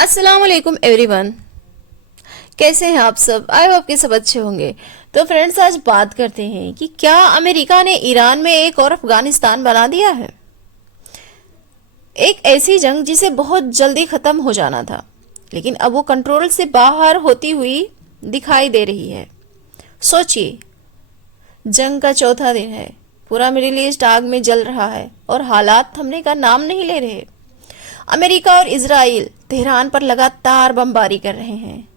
अस्सलाम वालेकुम एवरीवन। कैसे हैं आप सब? आई होप कि सब अच्छे होंगे। तो फ्रेंड्स, आज बात करते हैं कि क्या अमेरिका ने ईरान में एक और अफगानिस्तान बना दिया है। एक ऐसी जंग जिसे बहुत जल्दी खत्म हो जाना था, लेकिन अब वो कंट्रोल से बाहर होती हुई दिखाई दे रही है। सोचिए, जंग का चौथा दिन है, पूरा मिडिल ईस्ट आग में जल रहा है और हालात थमने का नाम नहीं ले रहे। अमेरिका और इजराइल तेहरान पर लगातार बमबारी कर रहे हैं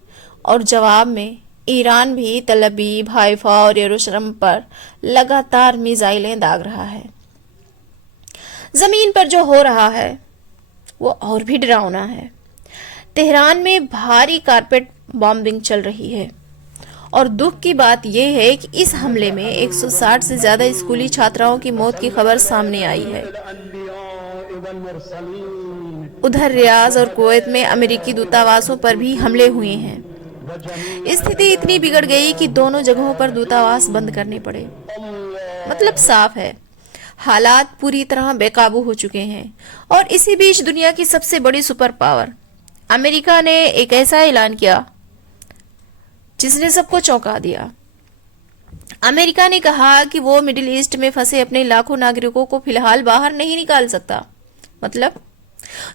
और जवाब में ईरान भी तल अवीव, हाइफा और यरूशलेम पर लगातार मिसाइलें दाग रहा है। जमीन पर जो हो रहा है वो और भी डरावना है। तेहरान में भारी कारपेट बॉम्बिंग चल रही है और दुख की बात यह है कि इस हमले में 160 से ज्यादा स्कूली छात्राओं की मौत की खबर सामने आई है। उधर रियाज और कुवैत में अमेरिकी दूतावासों पर भी हमले हुए हैं। स्थिति इतनी बिगड़ गई कि दोनों जगहों पर दूतावास बंद करने पड़े। मतलब साफ है, हालात पूरी तरह बेकाबू हो चुके हैं। और इसी बीच दुनिया की सबसे बड़ी सुपर पावर अमेरिका ने एक ऐसा ऐलान किया जिसने सबको चौंका दिया। अमेरिका ने कहा कि वो मिडिल ईस्ट में फंसे अपने लाखों नागरिकों को फिलहाल बाहर नहीं निकाल सकता। मतलब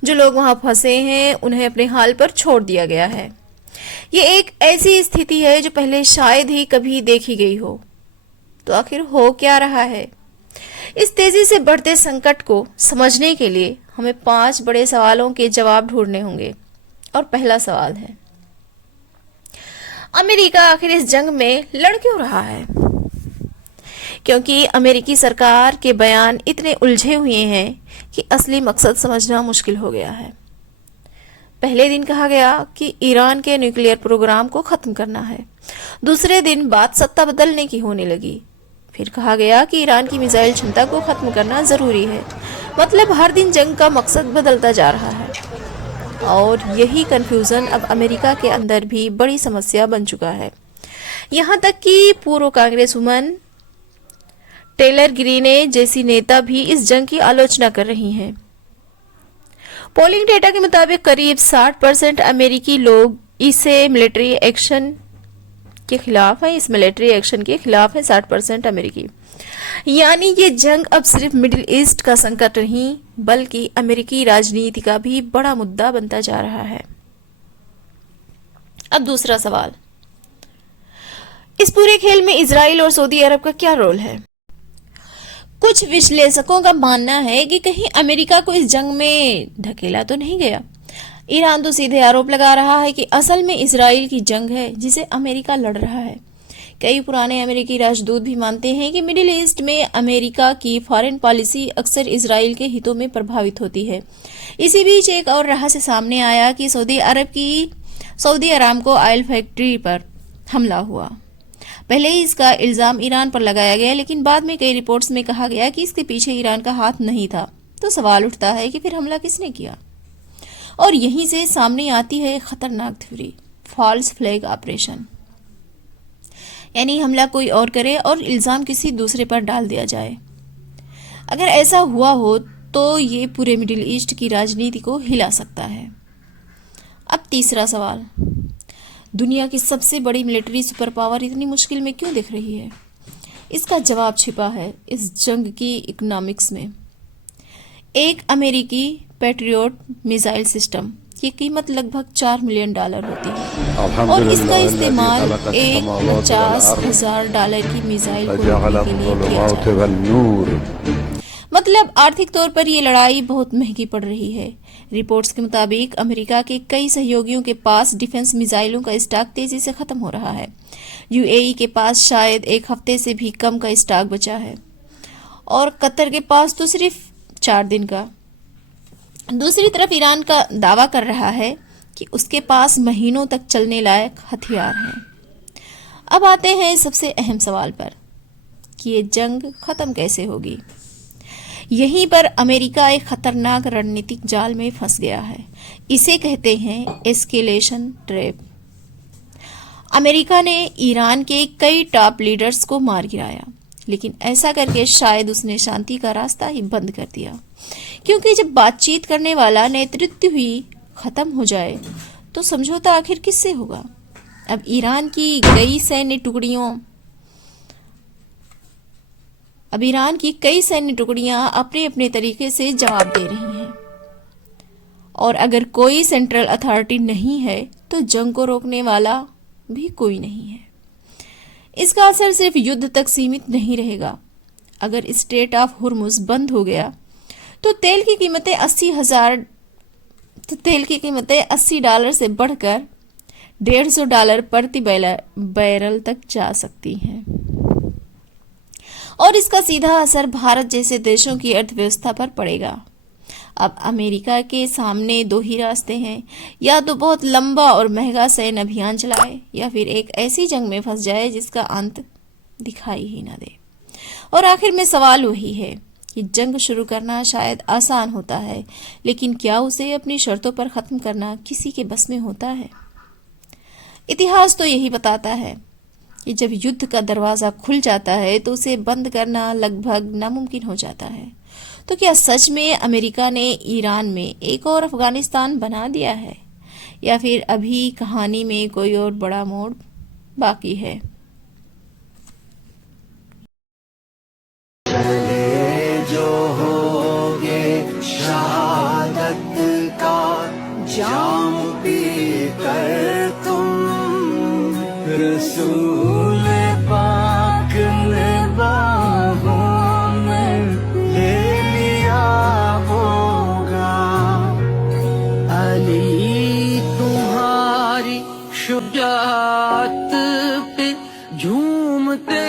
जो लोग वहां फंसे हैं उन्हें अपने हाल पर छोड़ दिया गया है। ये एक ऐसी स्थिति है जो पहले शायद ही कभी देखी गई हो। तो आखिर हो क्या रहा है? इस तेजी से बढ़ते संकट को समझने के लिए हमें 5 बड़े सवालों के जवाब ढूंढने होंगे। और पहला सवाल है, अमेरिका आखिर इस जंग में लड़ क्यों रहा है? क्योंकि अमेरिकी सरकार के बयान इतने उलझे हुए हैं कि असली मकसद समझना मुश्किल हो गया है। पहले दिन कहा गया कि ईरान के न्यूक्लियर प्रोग्राम को खत्म करना है। दूसरे दिन बात सत्ता बदलने की होने लगी। फिर कहा गया कि ईरान की मिसाइल क्षमता को खत्म करना जरूरी है। मतलब हर दिन जंग का मकसद बदलता जा रहा है। और यही कंफ्यूजन अब अमेरिका के अंदर भी बड़ी समस्या बन चुका है। यहाँ तक कि पूर्व कांग्रेस वुमन टेलर ग्रीने जैसी नेता भी इस जंग की आलोचना कर रही हैं। पोलिंग डेटा के मुताबिक करीब 60% अमेरिकी लोग इसे मिलिट्री एक्शन के खिलाफ है। इस मिलिट्री एक्शन के खिलाफ है 60% अमेरिकी। यानी ये जंग अब सिर्फ मिडिल ईस्ट का संकट नहीं, बल्कि अमेरिकी राजनीति का भी बड़ा मुद्दा बनता जा रहा है। अब दूसरा सवाल, इस पूरे खेल में इजराइल और सऊदी अरब का क्या रोल है? कुछ विश्लेषकों का मानना है कि कहीं अमेरिका को इस जंग में ढकेला तो नहीं गया। ईरान तो सीधे आरोप लगा रहा है कि असल में इजराइल की जंग है जिसे अमेरिका लड़ रहा है। कई पुराने अमेरिकी राजदूत भी मानते हैं कि मिडिल ईस्ट में अमेरिका की फॉरेन पॉलिसी अक्सर इजराइल के हितों में प्रभावित होती है। इसी बीच एक और रहस्य सामने आया कि सऊदी अरब की सऊदी अरामको ऑयल फैक्ट्री पर हमला हुआ। पहले ही इसका इल्जाम ईरान पर लगाया गया, लेकिन बाद में कई रिपोर्ट्स में कहा गया कि इसके पीछे ईरान का हाथ नहीं था। तो सवाल उठता है कि फिर हमला किसने किया? और यहीं से सामने आती है खतरनाक थ्योरी, फॉल्स फ्लैग ऑपरेशन। यानी हमला कोई और करे और इल्जाम किसी दूसरे पर डाल दिया जाए। अगर ऐसा हुआ हो तो ये पूरे मिडिल ईस्ट की राजनीति को हिला सकता है। अब तीसरा सवाल, दुनिया की सबसे बड़ी मिलिट्री सुपर पावर इतनी मुश्किल में क्यों दिख रही है? इसका जवाब छिपा है इस जंग की इकोनॉमिक्स में। एक अमेरिकी पैट्रियोट मिसाइल सिस्टम की कीमत लगभग $4 मिलियन होती है और इसका इस्तेमाल एक $50,000 की मिसाइल को रोकने के लिए किया जाता है। मतलब आर्थिक तौर पर ये लड़ाई बहुत महंगी पड़ रही है। रिपोर्ट्स के मुताबिक अमेरिका के कई सहयोगियों के पास डिफेंस मिसाइलों का स्टॉक तेजी से खत्म हो रहा है। यूएई के पास शायद एक हफ्ते से भी कम का स्टॉक बचा है और कतर के पास तो सिर्फ 4 दिन का। दूसरी तरफ ईरान का दावा कर रहा है कि उसके पास महीनों तक चलने लायक हथियार हैं। अब आते हैं सबसे अहम सवाल पर कि ये जंग खत्म कैसे होगी। यहीं पर अमेरिका एक खतरनाक रणनीतिक जाल में फंस गया है। इसे कहते हैं एस्केलेशन ट्रैप। अमेरिका ने ईरान के कई टॉप लीडर्स को मार गिराया, लेकिन ऐसा करके शायद उसने शांति का रास्ता ही बंद कर दिया। क्योंकि जब बातचीत करने वाला नेतृत्व ही खत्म हो जाए तो समझौता आखिर किससे होगा? अब ईरान की कई सैन्य टुकड़ियां अपने अपने तरीके से जवाब दे रही हैं। और अगर कोई सेंट्रल अथॉरिटी नहीं है तो जंग को रोकने वाला भी कोई नहीं है। इसका असर सिर्फ युद्ध तक सीमित नहीं रहेगा। अगर स्ट्रेट ऑफ हुर्मुज बंद हो गया तो तेल की कीमतें $80 से बढ़कर $150 प्रति बैरल तक जा सकती हैं। और इसका सीधा असर भारत जैसे देशों की अर्थव्यवस्था पर पड़ेगा। अब अमेरिका के सामने दो ही रास्ते हैं, या तो बहुत लंबा और महंगा सैन्य अभियान चलाए या फिर एक ऐसी जंग में फंस जाए जिसका अंत दिखाई ही ना दे। और आखिर में सवाल वही है कि जंग शुरू करना शायद आसान होता है, लेकिन क्या उसे अपनी शर्तों पर खत्म करना किसी के बस में होता है? इतिहास तो यही बताता है कि जब युद्ध का दरवाजा खुल जाता है तो उसे बंद करना लगभग नामुमकिन हो जाता है। तो क्या सच में अमेरिका ने ईरान में एक और अफगानिस्तान बना दिया है, या फिर अभी कहानी में कोई और बड़ा मोड़ बाकी है? जो होगे शहादत का जाम पी कर तुम, रसूल पाक ने बाहों में ले लिया होगा। अली तुम्हारी शुजात पे झूमते